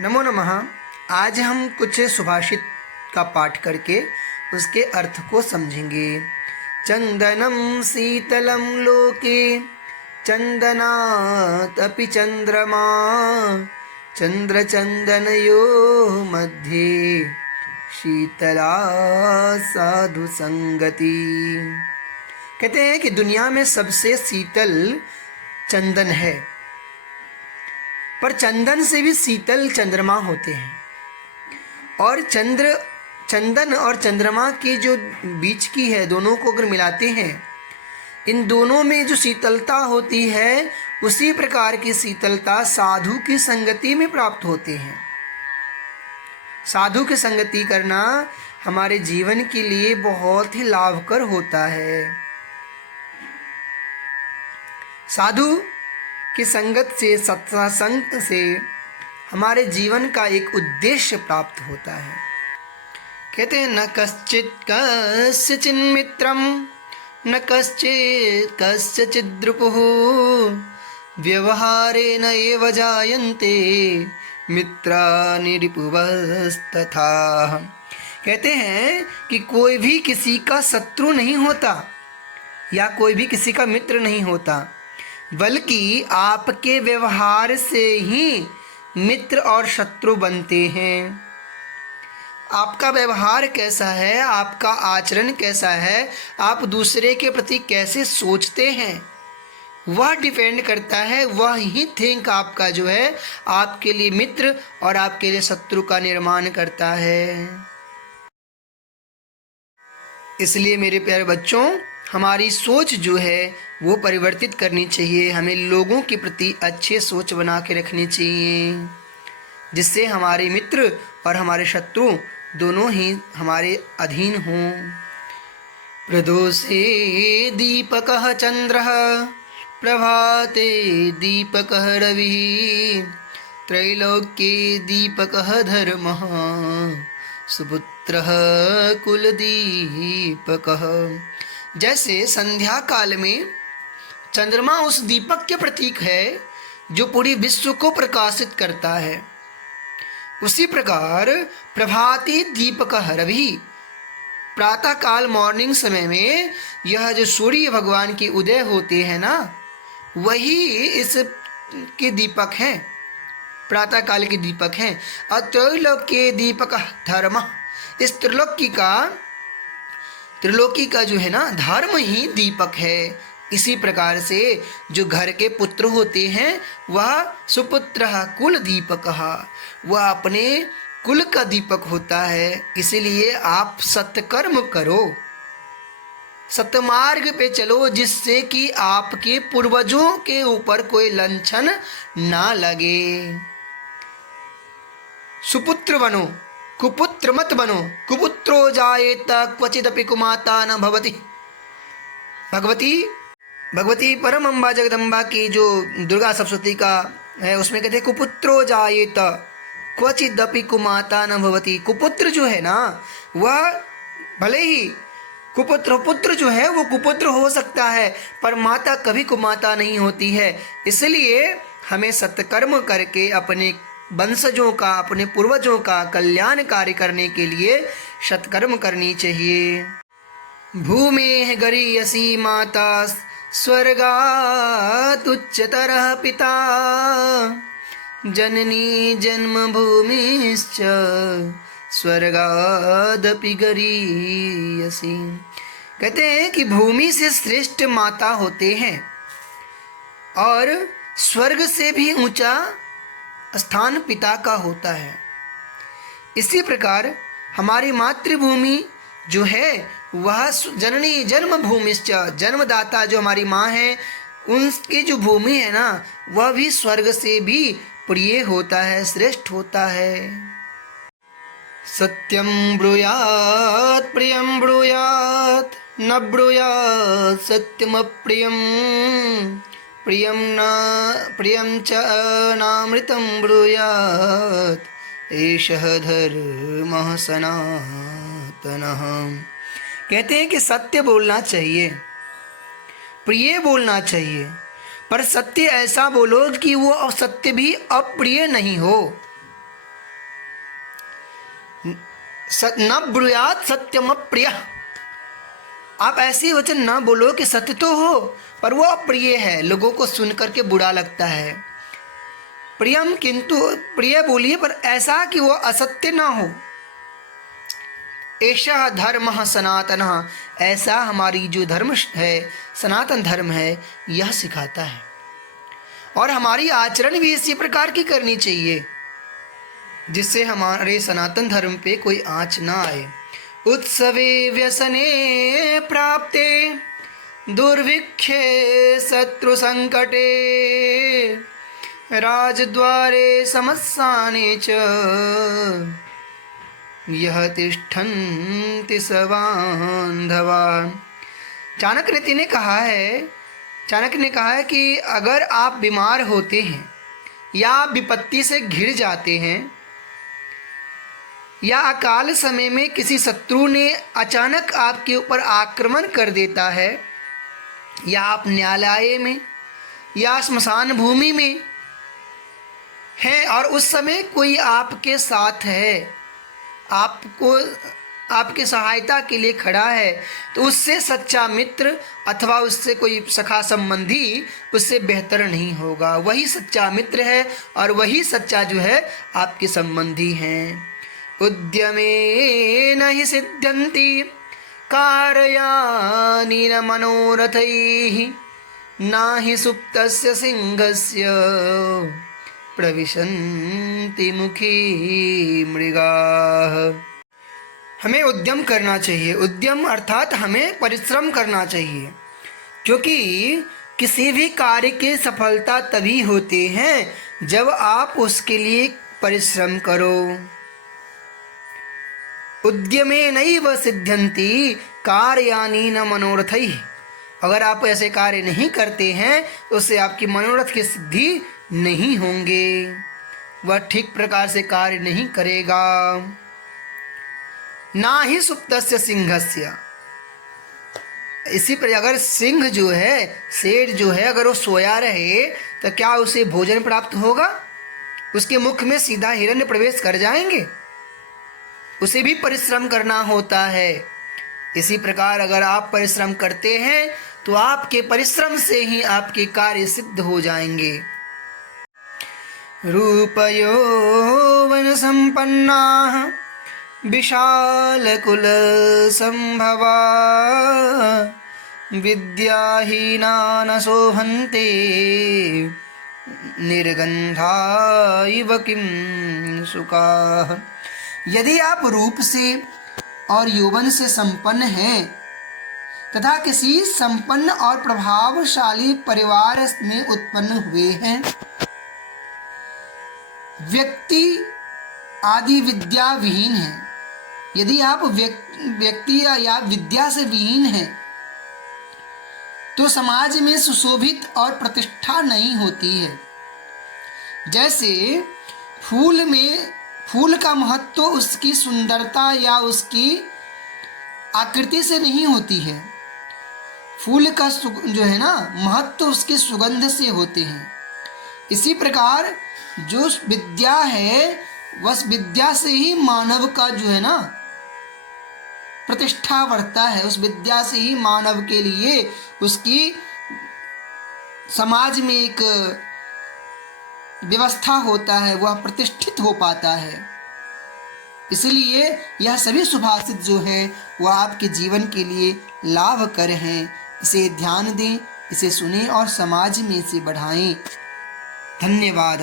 नमो नमः। आज हम कुछ सुभाषित का पाठ करके उसके अर्थ को समझेंगे। चंदनम शीतलम लोके चंदनात् अपि चंद्रमा चंद्र चंदनयो मध्ये शीतला साधु संगति। कहते हैं कि दुनिया में सबसे शीतल चंदन है, पर चंदन से भी शीतल चंद्रमा होते हैं। और चंदन और चंद्रमा की जो बीच की है, दोनों को अगर मिलाते हैं, इन दोनों में जो शीतलता होती है उसी प्रकार की शीतलता साधु की संगति में प्राप्त होती है। साधु की संगति करना हमारे जीवन के लिए बहुत ही लाभकर होता है। साधु की संगत से, सत्संग से हमारे जीवन का एक उद्देश्य प्राप्त होता है। कहते हैं न कश्चित् कस्यचिन् मित्रं न कश्चित् कस्यचित् द्रुपुः व्यवहारेण एव जायन्ते मित्राणि रिपुवस्तथा। कहते हैं कि कोई भी किसी का शत्रु नहीं होता या कोई भी किसी का मित्र नहीं होता, बल्कि आपके व्यवहार से ही मित्र और शत्रु बनते हैं। आपका व्यवहार कैसा है, आपका आचरण कैसा है, आप दूसरे के प्रति कैसे सोचते हैं, वह डिपेंड करता है। वह ही थिंक आपका जो है आपके लिए मित्र और आपके लिए शत्रु का निर्माण करता है। इसलिए मेरे प्यारे बच्चों, हमारी सोच जो है वो परिवर्तित करनी चाहिए। हमें लोगों के प्रति अच्छे सोच बना के रखनी चाहिए, जिससे हमारे मित्र और हमारे शत्रु दोनों ही हमारे अधीन हों। प्रदोषे दीपकः चंद्रः प्रभाते दीपकः रविः त्रैलोक्ये दीपकः धर्मः सुपुत्रः कुलदीपकः। जैसे संध्या काल में चंद्रमा उस दीपक के प्रतीक है जो पूरी विश्व को प्रकाशित करता है, उसी प्रकार प्रभाती दीपकः रवि, प्रातः काल मॉर्निंग समय में यह जो सूर्य भगवान की उदय होते हैं ना, वही इस के दीपक हैं, प्रातः काल के दीपक हैं। अत्रैलोक्ये दीपकः धर्मः, इस त्रिलोकी का जो है ना धर्म ही दीपक है। इसी प्रकार से जो घर के पुत्र होते हैं वह सुपुत्रः कुल दीपकः, वह अपने कुल का दीपक होता है। इसलिए आप सत्कर्म करो, सत्मार्ग पे चलो, जिससे कि आपके पूर्वजों के ऊपर कोई लांछन ना लगे। सुपुत्र बनो, कुपुत्र मत बनो। कुपुत्रो जायेत क्वचिदपि कुमाता न भवति। भगवती परम अम्बा जगदम्बा की जो दुर्गा सप्तशती का है, उसमें कहते हैं कुपुत्रो जायेत क्वचिदपि कुमाता न भवति। कुपुत्र जो है ना, वह भले ही पुत्र जो है वो कुपुत्र हो सकता है, पर माता कभी कुमाता नहीं होती है। इसलिए हमें सत्कर्म करके अपने वंशजों का, अपने पूर्वजों का कल्याण कार्य करने के लिए सत्कर्म करनी चाहिए। भूमेः गरीयसी माता स्वर्गात् उच्चतरः पिता जननी जन्मभूमिश्च स्वर्गादपि गरीयसी। कहते हैं कि भूमि से श्रेष्ठ माता होते हैं और स्वर्ग से भी ऊंचा स्थान पिता का होता है। इसी प्रकार हमारी मातृभूमि जो है वह जननी जन्मभूमिश्च, जन्मदाता जो हमारी माँ है, उनकी जो भूमि है ना, वह भी स्वर्ग से भी प्रिय होता है, श्रेष्ठ होता है। सत्यम ब्रूयात् प्रियम ब्रूयात् न ब्रूयात् सत्यम अप्रियम प्रियम च नामृतं ब्रूयात् एषः धर्मः सनातनः। कहते हैं कि सत्य बोलना चाहिए, प्रिय बोलना चाहिए, पर सत्य ऐसा बोलो कि वो सत्य भी अप्रिय नहीं हो। न ब्रूयात सत्यम अप्रिय। आप ऐसे वचन ना बोलो कि सत्य तो हो पर वो अप्रिय है, लोगों को सुन करके बुरा लगता है। प्रियम किंतु प्रिय बोलिए पर ऐसा कि वो असत्य ना हो। ऐसा धर्म सनातन, ऐसा हमारी जो धर्म है, सनातन धर्म है, यह सिखाता है। और हमारी आचरण भी इसी प्रकार की करनी चाहिए जिससे हमारे सनातन धर्म पे कोई आँच ना आए। उत्सवे व्यसने प्राप्ते दुर्भिक्षे शत्रु संकटे राजद्वारे समस्साने च यह तिष्ठन्ति स बान्धवा। चाणक्य ने कहा है कि अगर आप बीमार होते हैं या विपत्ति से घिर जाते हैं या अकाल समय में किसी शत्रु ने अचानक आपके ऊपर आक्रमण कर देता है, या आप न्यायालय में या स्मशान भूमि में हैं और उस समय कोई आपके साथ है, आपको आपके सहायता के लिए खड़ा है, तो उससे सच्चा मित्र अथवा उससे कोई सखा संबंधी उससे बेहतर नहीं होगा। वही सच्चा मित्र है और वही सच्चा जो है आपके संबंधी हैं। उद्यमेन हि सिद्ध्यन्ति कारयानि न मनोरथैः नाहि सुप्तस्य सिंहस्य प्रविशन्ति मुखी मृगाः। हमें उद्यम करना चाहिए। उद्यम अर्थात हमें परिश्रम करना चाहिए, क्योंकि किसी भी कार्य की सफलता तभी होती है जब आप उसके लिए परिश्रम करो। उद्यमेनैव सिद्ध्यन्ति कार्याणि न मनोरथैः। अगर आप ऐसे कार्य नहीं करते हैं तो उससे आपकी मनोरथ की सिद्धि नहीं होंगे, वह ठीक प्रकार से कार्य नहीं करेगा। ना ही सुप्तस्य सिंहस्य। इसी पर अगर सिंह जो है, शेर जो है, अगर वो सोया रहे तो क्या उसे भोजन प्राप्त होगा? उसके मुख में सीधा हिरण्य प्रवेश कर जाएंगे। उसे भी परिश्रम करना होता है। इसी प्रकार अगर आप परिश्रम करते हैं तो आपके परिश्रम से ही आपके कार्य सिद्ध हो जाएंगे। रूप यौवन संपन्नाः विशालकुल संभवा विद्याहीना न शोभन्ते निर्गंधा इव किं सुकाः। यदि आप रूप से और यौवन से संपन्न हैं तथा किसी संपन्न और प्रभावशाली परिवार में उत्पन्न हुए हैं, व्यक्ति आदि विद्या विहीन है, यदि आप व्यक्ति या विद्या से विहीन हैं तो समाज में सुशोभित और प्रतिष्ठा नहीं होती है। जैसे फूल का महत्व उसकी सुंदरता या उसकी आकृति से नहीं होती है, फूल का जो है ना महत्व उसके सुगंध से होते हैं। इसी प्रकार जो विद्या है वह विद्या से ही मानव का जो है ना प्रतिष्ठा बढ़ता है। उस विद्या से ही मानव के लिए उसकी समाज में एक व्यवस्था होता है, वह प्रतिष्ठित हो पाता है। इसलिए यह सभी सुभाषित जो है वह आपके जीवन के लिए लाभकर हैं। इसे ध्यान दें, इसे सुनें और समाज में इसे बढ़ाएं। धन्यवाद।